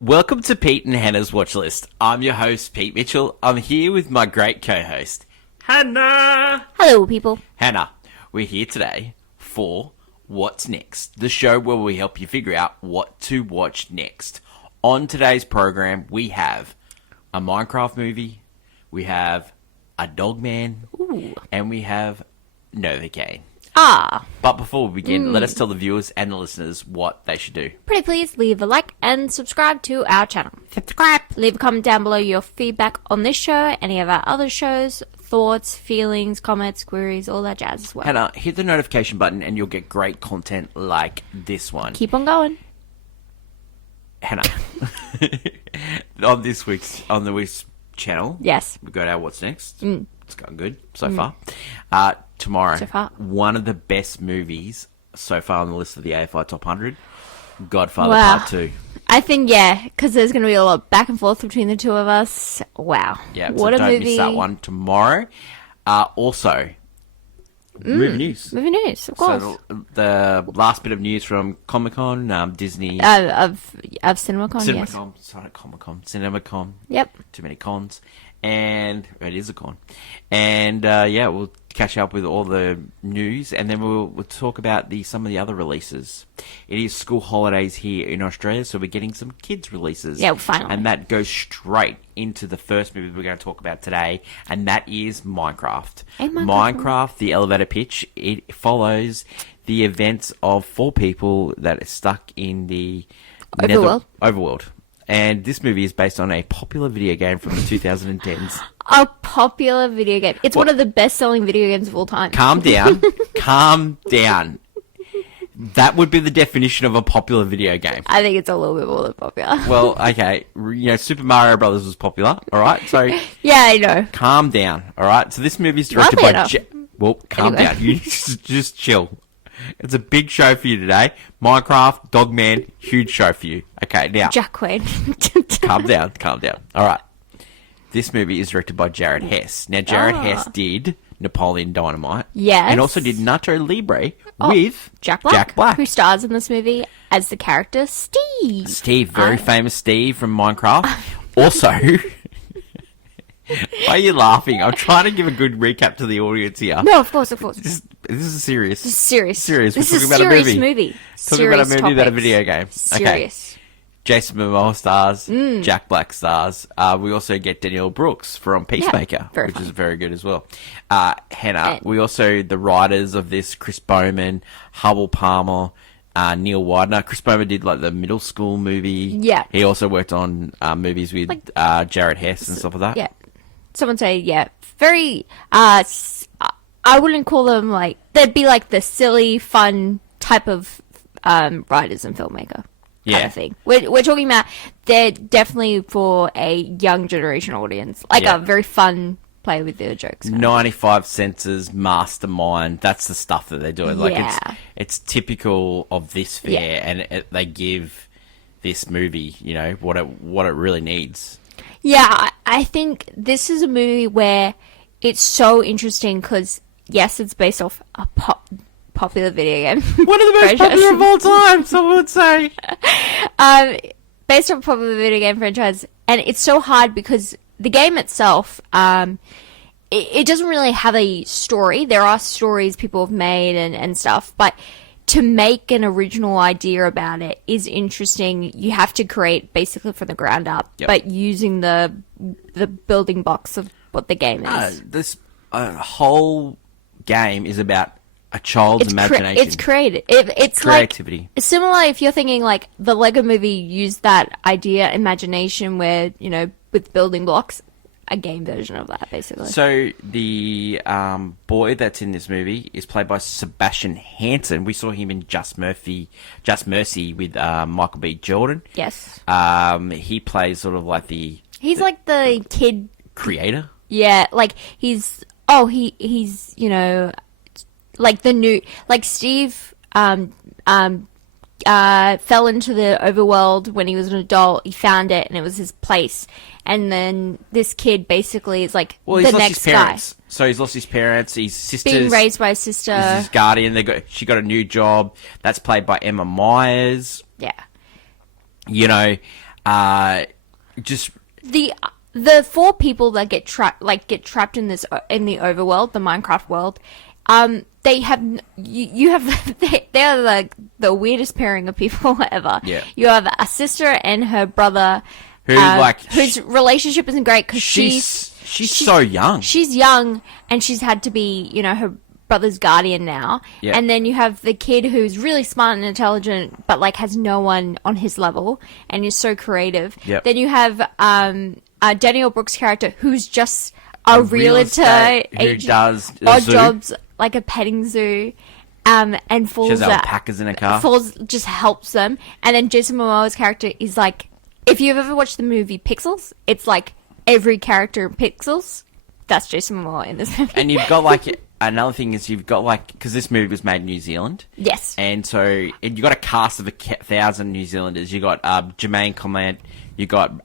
Welcome to Pete and Hannah's Watch List. I'm your host, Pete Mitchell. I'm here with my great co-host, Hannah. Hello, people. Hannah, we're here today for What's Next, the show where we help you figure out what to watch next. On today's program, we have a Minecraft movie, we have a Dogman, and we have Novacaine. But before we begin, let us tell the viewers and the listeners what they should do. Pretty please leave a like and subscribe to our channel. Subscribe. Leave a comment down below your feedback on this show, any of our other shows, thoughts, feelings, comments, queries, all that jazz as well. Hannah, hit the notification button and you'll get great content like this one. Keep on going. Hannah, on the week's channel, Yes. we got our What's Next. It's going good so far. Tomorrow, So far. one of the best movies so far on the list of the AFI Top 100, Godfather Wow. Part 2. I think, yeah, because there's going to be a lot back and forth between the two of us. Wow. Yeah, what so a don't movie. miss that one tomorrow. Also, movie news. Movie news, of course. So the last bit of news from Comic-Con, Disney... Of CinemaCon, yes. CinemaCon, sorry, not Comic-Con, CinemaCon. Yep. Too many cons. And it is a con. And we'll catch up with all the news, and then we'll talk about some of the other releases. It is school holidays here in Australia, so we're getting some kids releases. Yeah, finally. And that goes straight into the first movie we're going to talk about today, and that is Minecraft. Hey, Minecraft. Minecraft, the elevator pitch, it follows the events of 4 people that are stuck in the overworld. And this movie is based on a popular video game from the 2010s. A popular video game. It's one of the best-selling video games of all time. Calm down. Calm down. That would be the definition of a popular video game. I think it's a little bit more than popular. Well, okay. Super Mario Brothers was popular, all right? So Yeah, I know. calm down, all right? So this movie is directed by... calm Anyway. down. You just chill. It's a big show for you today. Minecraft, Dogman, huge show for you. Okay, now... Jack Wayne. Calm down. All right. This movie is directed by Jared Hess. Now, Jared Hess did Napoleon Dynamite. Yes. And also did Nacho Libre with Jack Black. Who stars in this movie as the character Steve. Steve, very famous Steve from Minecraft. Also... Why are you laughing? I'm trying to give a good recap to the audience here. No, of course. This is serious. This is serious. Serious. This We're is talking a about serious a movie. Talking about a movie, about a video game. Serious. Okay. Jason Momoa stars. Jack Black stars. We also get Danielle Brooks from Peacemaker, very which funny. is very good as well. Hannah, we also, the writers of this, Chris Bowman, Hubble Palmer, Neil Widener. Chris Bowman did like the middle school movie. Yeah. He also worked on movies with Jared Hess and stuff like that. Yeah. Someone say, yeah. Very, I wouldn't call them like, they'd be like the silly, fun type of writers and filmmaker. Kind of thing. We're talking about, they're definitely for a young generation audience. Like a very fun play with their jokes. 95 Senses, Mastermind, that's the stuff that they're doing. Like Yeah. it's typical of this fair, and they give this movie, what it really needs. Yeah, I think this is a movie where it's so interesting because, yes, it's based off a popular video game. One of the most popular of all time, someone would say. Based on a popular video game franchise, and it's so hard because the game itself, it doesn't really have a story. There are stories people have made and stuff, but to make an original idea about it is interesting. You have to create basically from the ground up, but using the building blocks of what the game is. This whole game is about a child's imagination. It's creative. It's creativity. Like, similar if you're thinking like the Lego movie used that idea, imagination, where, with building blocks, a game version of that, basically. So the boy that's in this movie is played by Sebastian Hansen. We saw him in Just Mercy with Michael B. Jordan. Yes. He plays sort of like He's like the kid creator. Yeah, like he's like the new, like Steve fell into the overworld when he was an adult. He found it and it was his place. And then this kid basically is like the next guy. His parents. So he's lost his parents. His sister's being raised by his sister. Is his guardian. She got a new job. That's played by Emma Myers. Yeah. Just The four people that get trapped in this in the overworld, the Minecraft world, they have you have they are like the weirdest pairing of people ever. Yeah. You have a sister and her brother, whose relationship isn't great because she's so young. She's young and she's had to be, her brother's guardian now. Yeah. And then you have the kid who's really smart and intelligent, but like has no one on his level and is so creative. Yep. Then you have Daniel Brooks' character who's just a realtor who does odd zoo. jobs like a petting zoo. And falls She has alpacas in her car. Falls just helps them. And then Jason Momoa's character is like, if you've ever watched the movie Pixels, it's like every character in Pixels. That's Jason Momoa in this movie. And you've got like another thing is you've got like, because this movie was made in New Zealand. Yes. And so you got a cast of 1,000 New Zealanders. You got Jermaine Clement. You got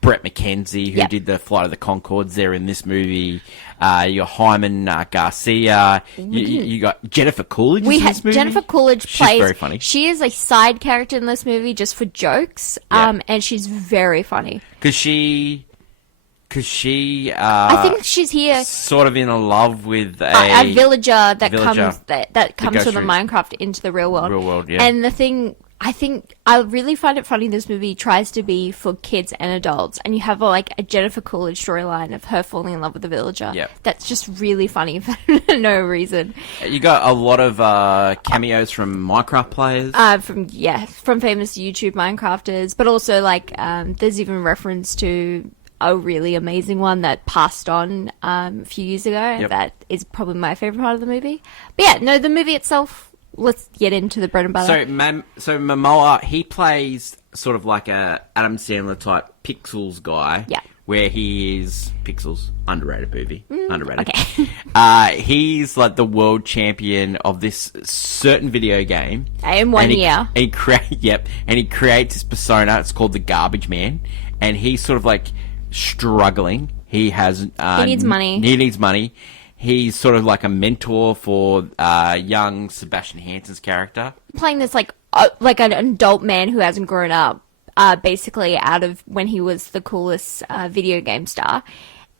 Brett McKenzie, who did the Flight of the Conchords. They're in this movie. You got Hyman Garcia. You got Jennifer Coolidge in this movie. Jennifer Coolidge plays. She's very funny. She is a side character in this movie just for jokes. And she's very funny. Because she I think she's here sort of in love with a villager that villager comes from the Minecraft into the real world. Real world, yeah. And the thing, I think I really find it funny. This movie tries to be for kids and adults, and you have like a Jennifer Coolidge storyline of her falling in love with the villager. Yep. That's just really funny for no reason. You got a lot of cameos from Minecraft players. From famous YouTube Minecrafters, but also like there's even reference to a really amazing one that passed on a few years ago. Yep. That is probably my favorite part of the movie. But yeah, no, the movie itself. Let's get into the bread and butter. So Momoa, he plays sort of like a Adam Sandler type Pixels guy. Yeah. Where he is Pixels, underrated movie, underrated. Okay. He's like the world champion of this certain video game. In one year. And he creates this persona. It's called the Garbage Man, and he's sort of like struggling. He has he needs money. He needs money. He's sort of like a mentor for young Sebastian Hanson's character. Playing this like an adult man who hasn't grown up, basically out of when he was the coolest video game star.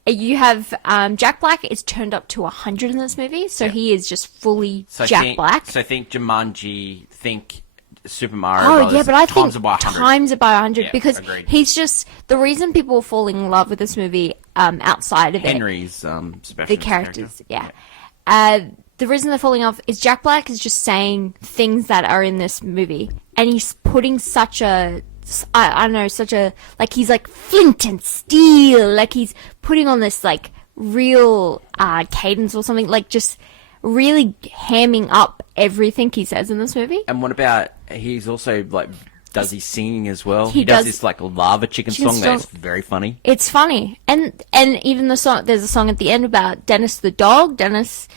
You have Jack Black is turned up to 100 in this movie, so he is just fully Jack Black. So think Jumanji, think Super Mario Brothers, yeah, but I times think it by 100. times it by 100 Yeah, because agreed. he's just the reason people are falling in love with this movie outside of Henry's Sebastian's the characters, character. The reason they're falling off is Jack Black is just saying things that are in this movie, and he's putting such a like he's like flint and steel, like he's putting on this like real cadence or something, like just really hamming up everything he says in this movie. And what about he's also like does he singing as well? He does does this like lava chicken song that's very funny. It's funny, and even the song. There's a song at the end about Dennis the dog, Dennis,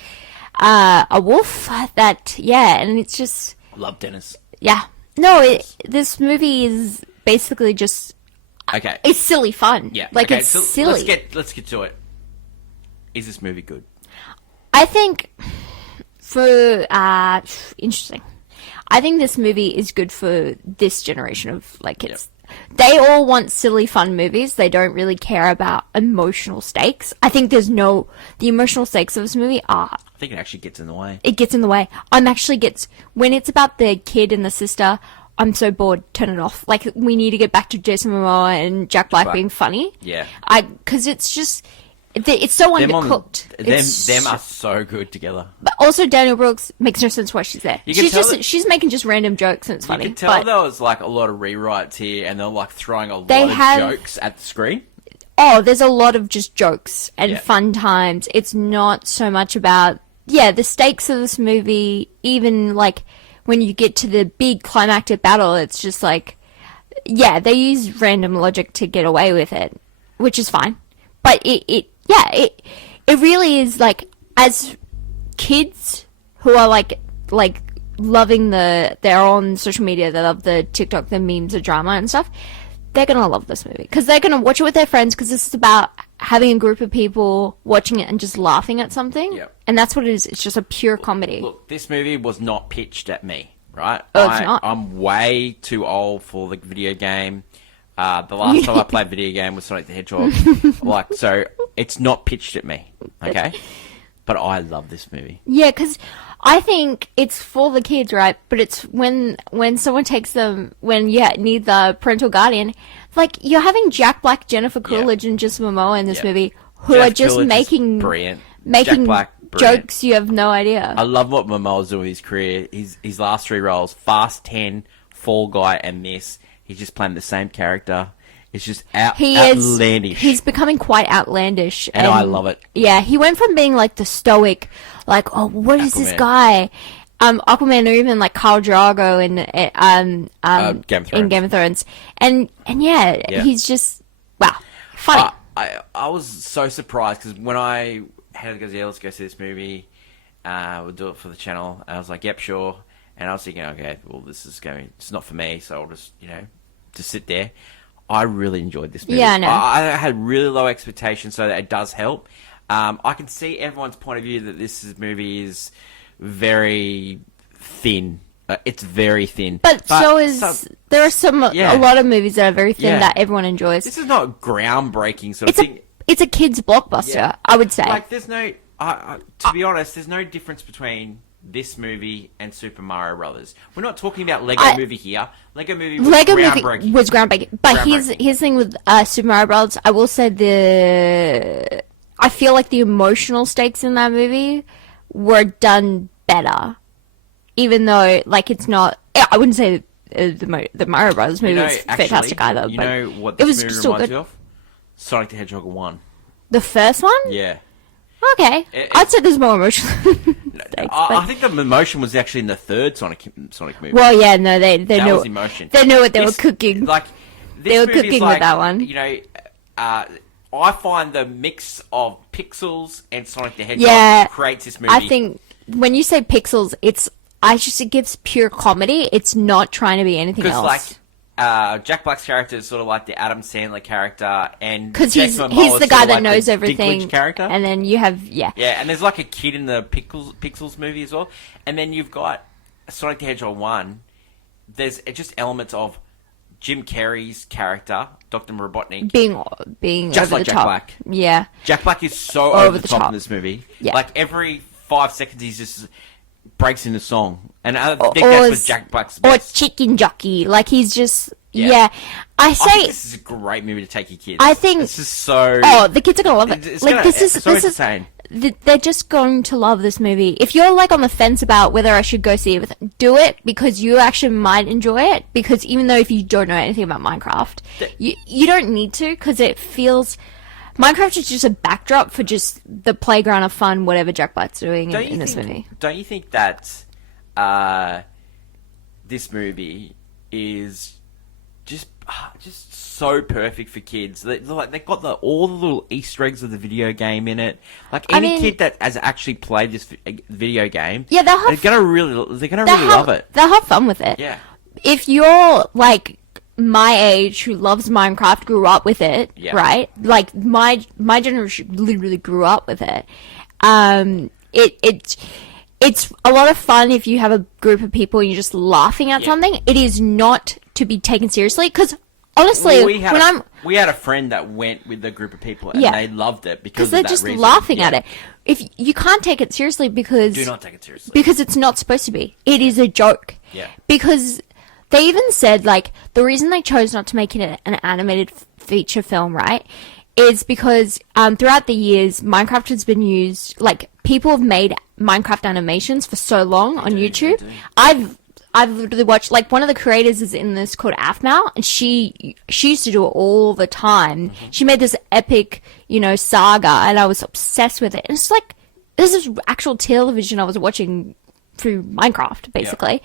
a wolf. And it's just Love Dennis. yeah. No, this movie is basically just Okay. it's silly fun. Yeah. like okay, it's so silly. Let's get to it. Is this movie good? I think for interesting. I think this movie is good for this generation of like kids. Yep. They all want silly fun movies. They don't really care about emotional stakes. I think the emotional stakes of this movie are. I think it actually gets in the way. It gets in the way. When it's about the kid and the sister, I'm so bored. Turn it off. Like we need to get back to Jason Momoa and Jack Black being funny. Yeah. Because it's just. It's so undercooked. Them are so good together. But also, Daniel Brooks makes no sense why she's there. She's making just random jokes and it's funny. You can tell there was like a lot of rewrites here, and they're like throwing a lot of jokes at the screen. Oh, there's a lot of just jokes and fun times. It's not so much about the stakes of this movie. Even like when you get to the big climactic battle, it's just like they use random logic to get away with it, which is fine. But it really is like, as kids who are like loving they're on social media, they love the TikTok, the memes, the drama and stuff, they're gonna love this movie because they're gonna watch it with their friends because this is about having a group of people watching it and just laughing at something. Yep. And that's what it is. It's just a pure comedy. Look, this movie was not pitched at me. right? Oh, it's not. I'm way too old for the video game. The last time I played video game was Sonic the Hedgehog. So it's not pitched at me, okay? But I love this movie. Yeah, because I think it's for the kids, right? But it's when someone takes them, when you need the parental guardian, like, you're having Jack Black, Jennifer Coolidge, and Jason Momoa in this movie, who Jeff are just Coolidge is making brilliant. making Jack Black, brilliant. jokes you have no idea. I love what Momoa's doing with his career. His last 3 roles, Fast 10, Fall Guy, and this. He's just playing the same character. It's just outlandish. He's becoming quite outlandish. And I love it. Yeah, he went from being like the stoic, like, oh, what is this Aquaman. guy? Aquaman, or even like Khal Drogo in Game of Thrones. in Game of Thrones. And yeah, he's just, wow, funny. I was so surprised because when I had to go, let's go see this movie, we'll do it for the channel. And I was like, yep, sure. And I was thinking, okay, well, it's not for me, so I'll just, just sit there. I really enjoyed this movie. Yeah, I know. I had really low expectations, so that it does help. I can see everyone's point of view that this movie is very thin. It's very thin. But there are a lot of movies that are very thin that everyone enjoys. This is not groundbreaking sort of thing. It's a kid's blockbuster, I would say. Like, there's no... to be honest, there's no difference between this movie and Super Mario Brothers. We're not talking about Lego Movie here. Lego Movie was groundbreaking. But here's the thing with Super Mario Brothers. I will say I feel like the emotional stakes in that movie were done better. Even though, like, it's not... I wouldn't say the Mario Brothers movie was fantastic either. You but know what this movie reminds me of? Sonic the Hedgehog 1. The first one? Yeah. Okay. I'd say there's more emotional stakes. I think the emotion was actually in the third Sonic movie. Well, yeah, no, they knew... was emotion. They knew what they were cooking. Like, they were cooking with that one. I find the mix of Pixels and Sonic the Hedgehog creates this movie. I think when you say Pixels, it gives pure comedy. It's not trying to be anything else. Because, like, Jack Black's character is sort of like the Adam Sandler character, and because he's the guy that knows everything. Character, and then you have and there's like a kid in the Pixels movie as well, and then you've got Sonic the Hedgehog 1. There's just elements of Jim Carrey's character, Dr. Robotnik, being just over like the Jack top. Black. Yeah, Jack Black is so over the top in this movie. Yeah. Like every 5 seconds, he's just breaks into song, and I think that's what Jack Black's best. Or Chicken Jockey, like he's just I think this is a great movie to take your kids. I think this is so. Oh, the kids are gonna love it. This is insane. They're just going to love this movie. If you're like on the fence about whether I should go see it, do it because you actually might enjoy it. Because even though if you don't know anything about Minecraft, you don't need to because it feels. Minecraft is just a backdrop for just the playground of fun, whatever Jack Black's doing in this movie. Don't you think that this movie is just so perfect for kids? They've got all the little Easter eggs of the video game in it. Like any kid that has actually played this video game, they're gonna really love it. They'll have fun with it. Yeah. If you're like my age who loves Minecraft, grew up with it, right? Like my generation literally grew up with it. It's a lot of fun if you have a group of people and you're just laughing at something. It is not to be taken seriously because honestly, we had a friend that went with a group of people and they loved it because they're just laughing at it. If you can't take it seriously because do not take it seriously because it's not supposed to be. It is a joke. Yeah. Because they even said, like, the reason they chose not to make it an animated feature film, right, is because throughout the years, Minecraft has been used, like, people have made Minecraft animations for so long on YouTube. I've literally watched, like, one of the creators is in this called Afmau, and she used to do it all the time. Mm-hmm. She made this epic, saga, and I was obsessed with it. And it's like, this is actual television I was watching through Minecraft, basically.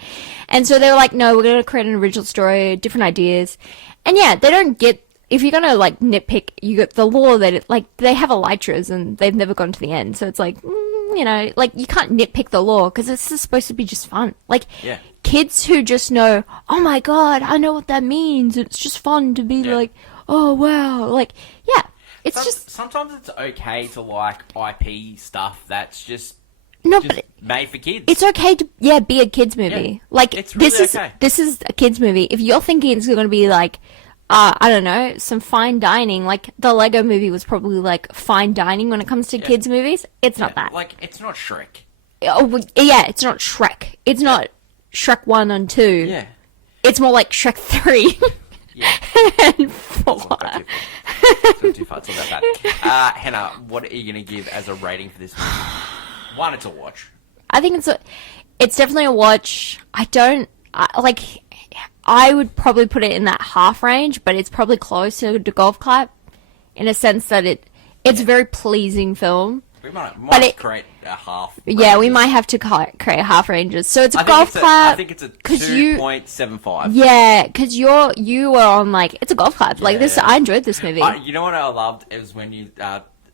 And so they were like, no, we're going to create an original story, different ideas. And they don't get, if you're going to like nitpick, you get the lore that they have elytras and they've never gone to the end. So it's like, like you can't nitpick the lore because it's just supposed to be just fun. Like kids who just know, oh my God, I know what that means. It's just fun to be like, oh wow. Like, it's just. Sometimes it's okay to like IP stuff that's just No, just but made for kids. it's okay to be a kids movie. Yeah, Like it's really okay. This is a kids movie. If you're thinking it's going to be like I don't know, some fine dining, like the Lego movie was probably like fine dining when it comes to kids movies. It's not that. Like, it's not Shrek. Oh, yeah, it's not Shrek. It's not Shrek 1 and 2. Yeah. It's more like Shrek 3 Yeah. and 4. Not too far. It's not that bad. Hannah, what are you going to give as a rating for this movie? One, it's a watch. I think it's definitely a watch. I would probably put it in that half range, but it's probably closer to Golf Clap in a sense that it's a very pleasing film. We might it- create a half. Yeah, we might have to create half ranges. So it's a I Golf think Clap. I think it's a 2.75. Yeah, because you were on like it's a Golf Clap. Like this, Yeah. I enjoyed this movie. You know what I loved? It was when you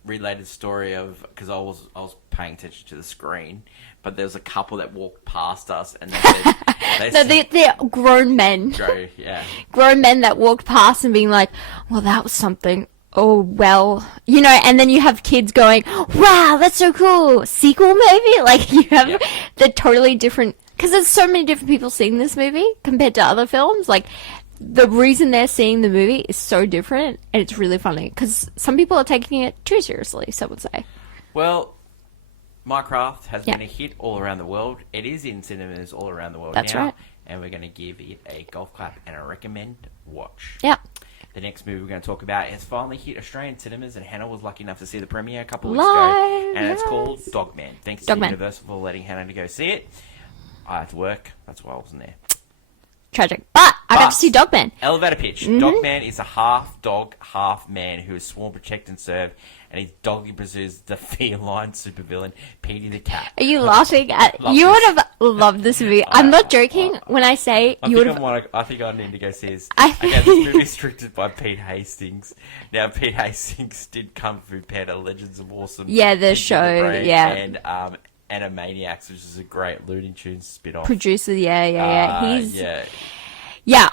related the story of, because I was paying attention to the screen, but there was a couple that walked past us and they said, No, they're grown men. Go, yeah. Grown men that walked past and being like, well, that was something. Oh, well, and then you have kids going, wow, that's so cool. Sequel maybe? Like, you have the totally different, because there's so many different people seeing this movie compared to other films. Like, the reason they're seeing the movie is so different, and it's really funny, because some people are taking it too seriously, some would say. Well, Minecraft has been a hit all around the world. It is in cinemas all around the world That's now. right. And we're going to give it a golf clap and a recommend watch. Yeah. The next movie we're going to talk about has finally hit Australian cinemas, and Hannah was lucky enough to see the premiere a couple of weeks ago. And it's called Dogman. Thanks to Universal for letting Hannah to go see it. I had to work. That's why I wasn't there. Tragic. But I got to see Dogman. Elevator pitch. Dogman is a half dog, half man who is sworn, protect, and serve, and his doggy pursues the feline supervillain, Petey the cat. Are you laughing at... You would have loved this movie. I'm not joking when I say you would have... I think I need to go see this. Okay, this movie is directed by Pete Hastings. Now, Pete Hastings did Kung Fu Panda, Legends of Awesome. Yeah, the show, And Animaniacs, which is a great Looney Tunes spin-off. Producer, yeah. He's... Yeah. Yeah,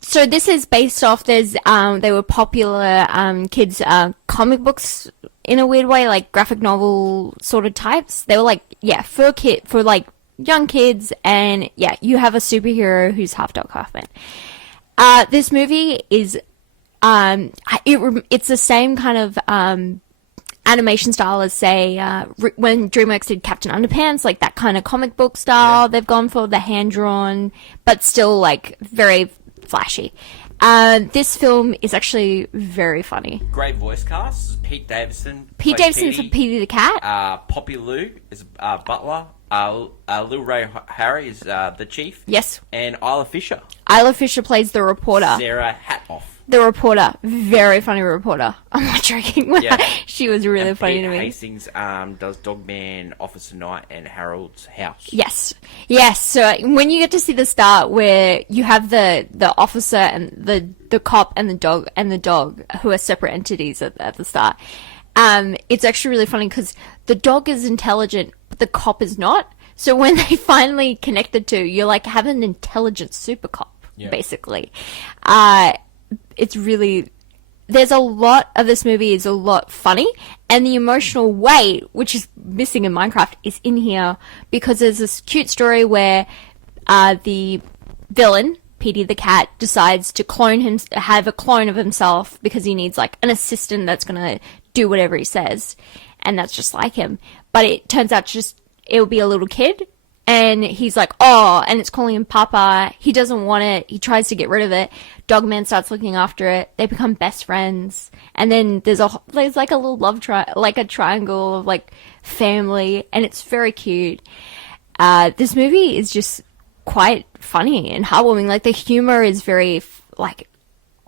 so this is based off, they were popular, kids, comic books in a weird way, like graphic novel sort of types. They were like, for like young kids, and you have a superhero who's half dog, half man. This movie is, it's the same kind of, animation style as, say, when DreamWorks did Captain Underpants, like that kind of comic book style. They've gone for the hand-drawn, but still, like, very flashy. This film is actually very funny. Great voice cast. Pete Davidson. Pete Davidson's Petey the cat. Poppy Lou is Butler. Lil Ray Harry is the chief. Yes. And Isla Fisher. Isla Fisher plays the reporter. Sarah Hatoff. The reporter. Very funny reporter. I'm not joking. She was really funny to me. Pete Hastings does Dogman, Officer Night, and Harold's House. Yes. So when you get to see the start where you have the officer and the cop and the dog who are separate entities at the start, it's actually really funny because the dog is intelligent, but the cop is not. So when they finally connect the two, you're like have an intelligent super cop, basically. It's really, there's a lot of this movie is a lot funny, and the emotional weight, which is missing in Minecraft, is in here because there's this cute story where the villain, Petey the cat, decides to have a clone of himself because he needs like an assistant that's gonna do whatever he says, and that's just like him. But it turns out it'll be a little kid. And he's like, oh, and it's calling him Papa. He doesn't want it. He tries to get rid of it. Dogman starts looking after it. They become best friends. And then there's like a little love like a triangle of like family, and it's very cute. This movie is just quite funny and heartwarming. Like the humor is very like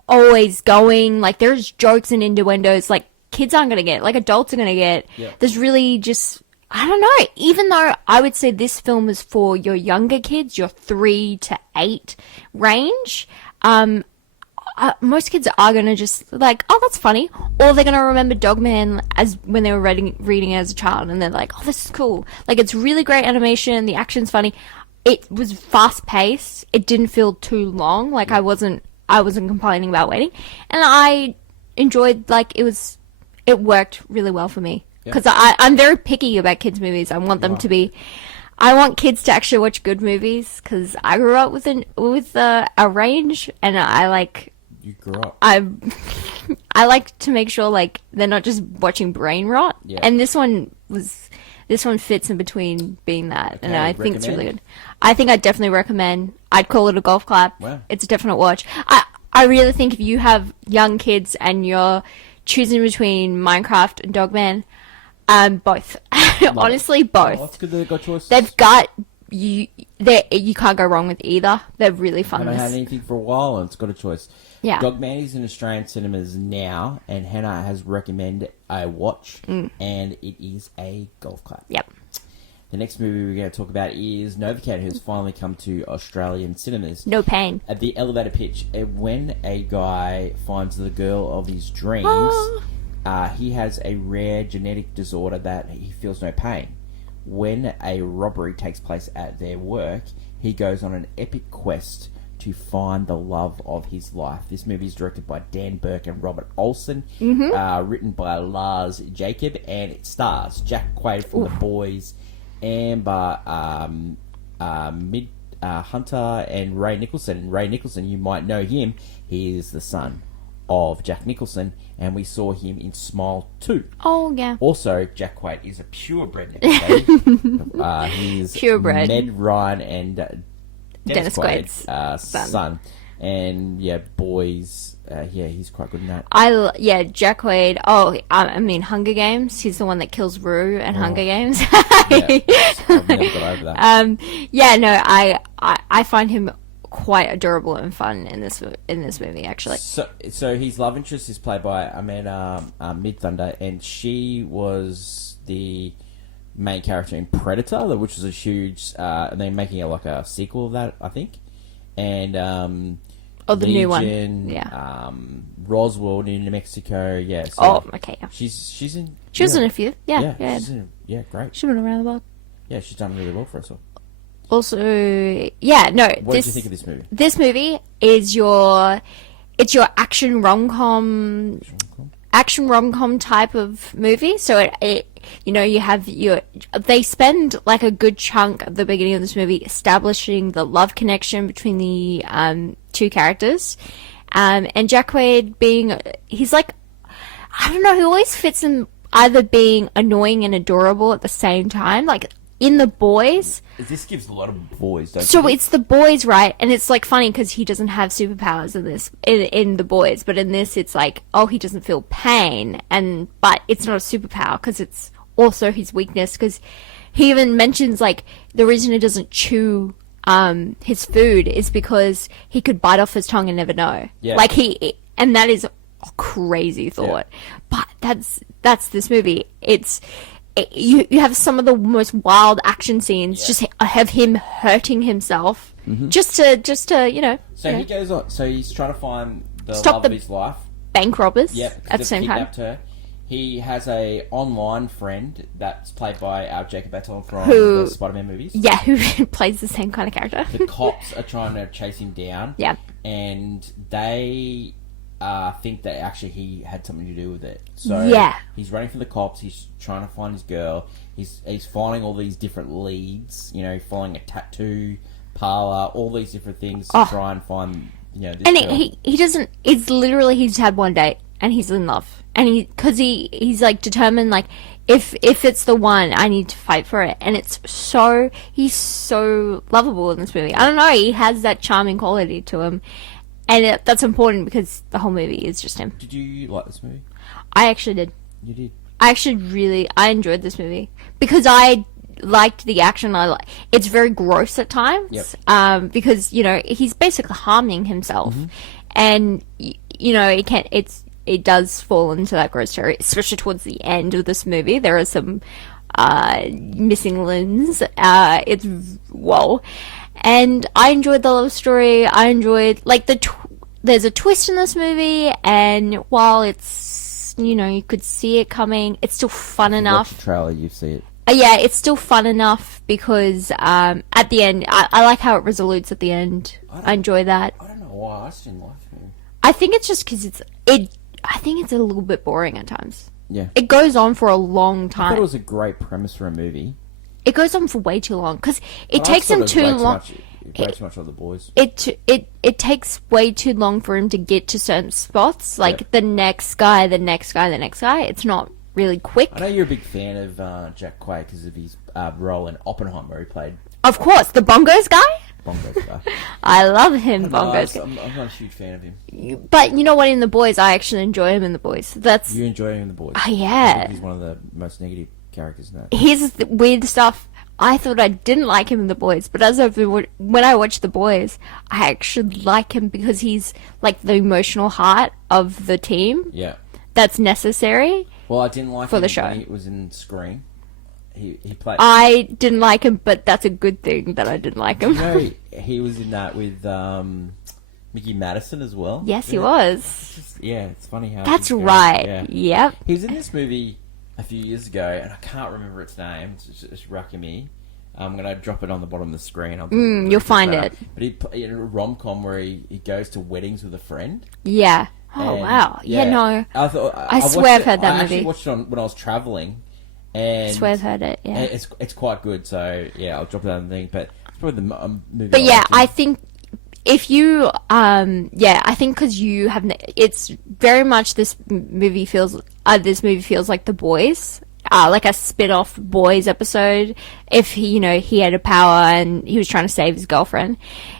always going. Like there's jokes and innuendos like kids aren't gonna get, like adults are gonna get. Yeah. There's really just, I don't know, even though I would say this film is for your younger kids, your 3 to 8 range, most kids are going to just like, oh, that's funny. Or they're going to remember Dogman as when they were reading it as a child, and they're like, oh, this is cool. Like, it's really great animation. The action's funny. It was fast paced. It didn't feel too long. Like, I wasn't complaining about waiting. And I enjoyed, like, it worked really well for me. because I'm very picky about kids' movies. I want them to be. I want kids to actually watch good movies because I grew up with a range, and I like. You grew up. I like to make sure like they're not just watching brain rot. Yeah. And this one fits in between being that, and I think it's really good. I think I'd definitely recommend. I'd call it a golf clap. Wow. It's a definite watch. I really think if you have young kids and you're choosing between Minecraft and Dogman, both. Honestly, both. Oh, that's good that they've got choices. They've got you can't go wrong with either. They're really fun. I haven't had anything for a while, and it's got a choice. Yeah. Dogman is in Australian cinemas now, and Hannah has recommended a watch, and it is a golf clap. Yep. The next movie we're going to talk about is Novacaine, who's finally come to Australian cinemas. No pain. At the elevator pitch, when a guy finds the girl of his dreams, he has a rare genetic disorder that he feels no pain. When a robbery takes place at their work, he goes on an epic quest to find the love of his life. This movie is directed by Dan Burke and Robert Olsen, written by Lars Jacob, and it stars Jack Quaid from The Boys, Amber Hunter, and Ray Nicholson. And Ray Nicholson, you might know him. He is the son of Jack Nicholson, and we saw him in Smile 2. Oh, yeah. Also, Jack Quaid is a purebred Nicholson. He's Purebred. Ned Ryan and Dennis Quaid's son. And, yeah, Boys... he's quite good in that. Jack Quaid. Oh, I mean, Hunger Games. He's the one that kills Rue in Hunger Games. I've never got over that. I find him quite adorable and fun in this movie, actually. So his love interest is played by Amanda Midthunder, and she was the main character in Predator, which was a huge. And they're making a sequel of that, I think. And the Legion, new one, yeah. Roswell, New Mexico, yeah. So okay. Yeah. She's in. She was in a few, yeah. Great. She's been around the block. Yeah, she's done really well for us all. Also, yeah, no. What did you think of this movie? This movie is your action rom-com type of movie. So they spend like a good chunk at the beginning of this movie establishing the love connection between the two characters, and Jack Quaid he's like, I don't know, he always fits in either being annoying and adorable at the same time, like. In The Boys. This gives a lot of boys, don't So it's The Boys, right? And it's like funny because he doesn't have superpowers in this, in The Boys, but in this it's like, he doesn't feel pain, but it's not a superpower because it's also his weakness, because he even mentions like the reason he doesn't chew his food is because he could bite off his tongue and never know. Yeah. And that is a crazy thought. Yeah. But that's this movie. You have some of the most wild action scenes. Just have him hurting himself, just to So he goes on. So he's trying to find the Stop love of his life. Bank robbers. Yep. At the same time. Kidnapped her. He has a online friend that's played by Jacob Batalon from the Spider-Man movies. Yeah, who plays the same kind of character. The cops are trying to chase him down. Yeah. And they think that actually he had something to do with it. So he's running from the cops. He's trying to find his girl. He's finding all these different leads. Following a tattoo parlor, all these different things to try and find. This and girl. he doesn't. It's literally he's had one date and he's in love, and he's like determined, like if it's the one, I need to fight for it. And he's so lovable in this movie. I don't know. He has that charming quality to him. And that's important because the whole movie is just him. Did you like this movie? I actually did. You did? I enjoyed this movie. Because I liked the action. It's very gross at times. Yep. Because, he's basically harming himself. Mm-hmm. And, it does fall into that gross territory, especially towards the end of this movie. There are some missing limbs. Whoa. And I enjoyed the love story. I enjoyed, there's a twist in this movie, and while it's, you could see it coming, it's still fun enough. Watch the trailer, you see it. Yeah, it's still fun enough because at the end, I like how it resolutes at the end. I enjoy that. I don't know why I just didn't like it. I think it's just because I think it's a little bit boring at times. Yeah. It goes on for a long I time. thought it was a great premise for a movie. It goes on for way too long because it But I takes thought him it was too way long. Way too much of the boys. It takes way too long for him to get to certain spots. Like Yeah. the next guy, the next guy, the next guy. It's not really quick. I know you're a big fan of Jack Quaid because of his role in Oppenheimer. He played Of course, the bongos guy. Bongos guy. I love him, No, bongos guy. I'm not a huge fan of him. But you know what? In The Boys, I actually enjoy him in The Boys. That's You enjoy him in The Boys? Oh, yeah. He's one of the most negative characters in that. Here's the weird stuff. I thought I didn't like him in The Boys, but when I watch The Boys, I actually like him because he's like the emotional heart of the team. Yeah. That's necessary. Well, I didn't like For him the show. when he was in Scream. He played. I didn't like him, but that's a good thing that I didn't like him. You know, he was in that with Mickey Madison as well. Yes, he Yeah. was. Yeah, it's funny how. That's things go. right. Yeah. Yep. He was in this movie a few years ago, and I can't remember its name. It's racking me. I'm gonna drop it on the bottom of the screen. You'll find it. But he in a rom-com where he goes to weddings with a friend. Yeah. Oh, And, wow. Yeah, no. I thought I swear I've heard that I movie. actually watched it when I was traveling, and I swear I've heard it, yeah. and it's quite good. So yeah, I'll drop it on the thing. But it's probably the movie. But yeah, liked. I think if you, I think because you have, it's very much this movie feels like The Boys, like a spin-off Boys episode. If he had a power and he was trying to save his girlfriend,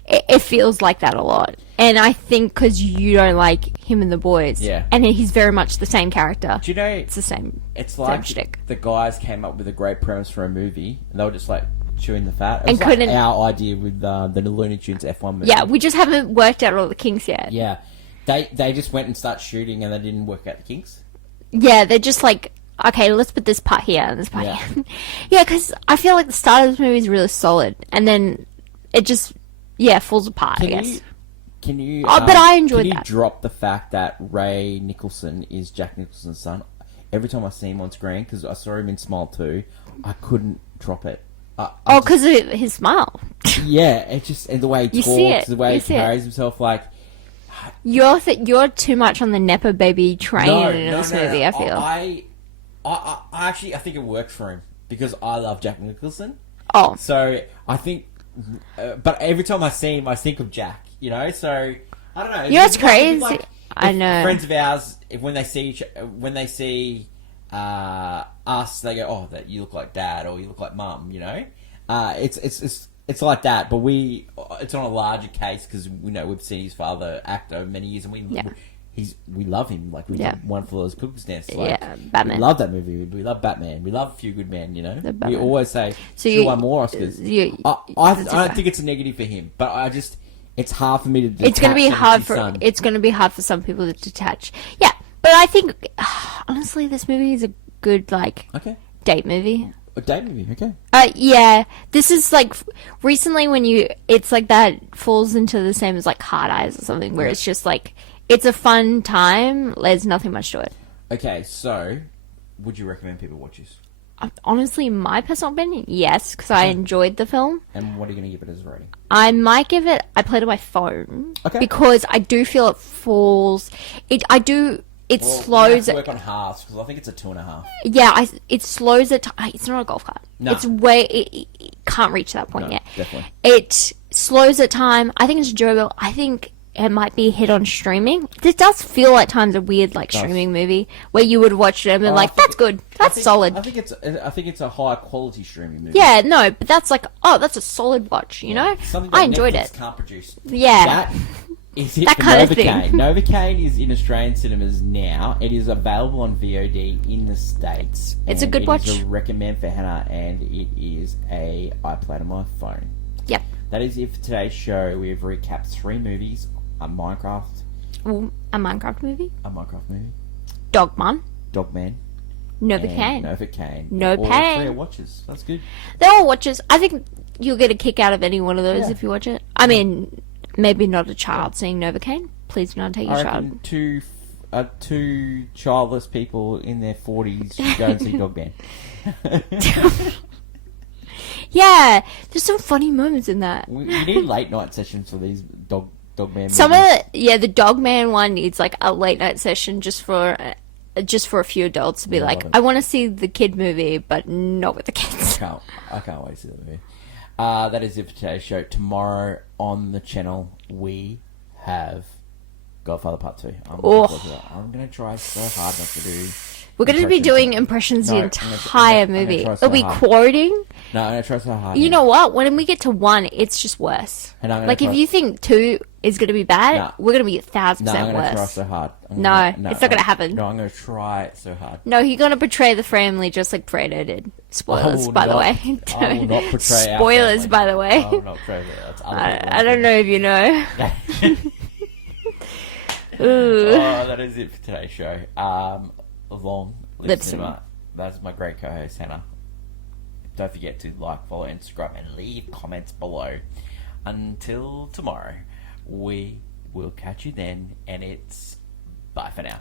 it feels like that a lot. And I think because you don't like him in The Boys, Yeah. and he's very much the same character. Do you know? It's the same. It's same like shtick. the guys came up with a great premise for a movie, and they were just like chewing the fat. It And was like couldn't- our idea with the Looney Tunes F1 movie. Yeah, we just haven't worked out all the kinks yet. Yeah. They just went and started shooting, and they didn't work out the kinks. Yeah, they're just like, okay, let's put this part here and this part Yeah. here. Yeah, because I feel like the start of this movie is really solid, and then it just, falls apart, I guess. Can you? But I enjoyed can you that. drop the fact that Ray Nicholson is Jack Nicholson's son? Every time I see him on screen, because I saw him in Smile 2, I couldn't drop it. Oh, because of his smile. Yeah, it just and the way he You see talks, it. the way You he see it. carries himself, like You're too much on the Nepo baby train in this movie, no. I feel. I actually I think it works for him because I love Jack Nicholson. Oh, So I think, but every time I see him, I think of Jack. You know, so I don't know. You know what's It's like- it's crazy? like I if know. friends of ours, when they see us, they go, "Oh, that you look like Dad," or "You look like Mum." You know, it's like that. But it's on a larger case because we've seen his father act over many years, and we love him. Like we Yeah. love One Flew Over the Cuckoo's Nest. Like, Yeah, Batman. We love that movie. We love Batman. We love A Few Good Men. You know, The we Batman. always say So she you- won more Oscars. I don't think it's a negative for him, but it's hard for me to. it's going to be detach hard his for son. it's going to be hard for some people to detach. Yeah, but I think honestly, this movie is a good Okay, date movie. a date movie. Okay, Yeah, this is like recently when it's like that falls into the same as like Hard Eyes or something, where Yeah. it's just like it's a fun time. There's nothing much to it. okay. So, would you recommend people watch this? Honestly, my personal opinion, yes, because I enjoyed the film. And what are you going to give it as a rating? I might give it. I played on my phone Okay. because I do feel it falls. It Well, slows. we have to work on halves because I think it's a 2.5. Yeah, it slows at time. It's not a golf cart. No. It's way. It can't reach that point No, yet. definitely. It slows at time. I think it's enjoyable. I think it might be a hit on streaming. This does feel at times a weird streaming movie where you would watch it and be I like, think "That's good. That's solid." I think it's a high quality streaming movie. Yeah, no, but that's like, oh, that's a solid watch. You know, Something I that enjoyed Netflix it. Can't produce. Yeah. That is it That for kind of Novacaine. thing. Novacaine is in Australian cinemas now. It is available on VOD in the States. It's a and good it watch. is a recommend for Hannah, and it is I played on my phone. Yep. That is it for today's show. We have recapped 3 movies: a Minecraft movie. movie, Dogman. Dogman, Novacaine. and Novacaine. No All pain. 3 are watches. That's good. They're all watches. I think you'll get a kick out of any one of those Yeah. if you watch it. I mean, maybe not a child seeing Novacaine. Please do not take your I child. reckon two childless people in their 40s should go and see Dogman. Yeah, there's some funny moments in that. We need late night sessions for these Dogman movies. Some of the Dogman one needs like a late night session just for just for a few adults to be Yeah, I like, love it. I want to see the kid movie, but not with the kids. I can't wait to see that movie. That is it for today's show. Tomorrow on the channel we have Godfather Part 2. I'm going to try so hard not to do... We're going to be doing impressions the entire movie. It'll be quoting. No, I'm going to try so hard. You know what? When we get to 1, it's just worse. And I'm gonna Like, try- if you think 2 is going to be bad, Nah. we're going to be 1,000% No, I'm going to try worse. so hard. No, it's not gonna happen. No, I'm going to try so hard. No, you're going to betray the family just like Fredo did. Spoilers, by the way. I will not portray our Spoilers, family. by the way. I will not portray that. That's I don't know if you know. Ooh. Oh, that is it for today's show. Long Lip cinema. That's my great co-host Hannah. Don't forget to like, follow, and subscribe, and leave comments below. Until tomorrow, we will catch you then, and it's bye for now.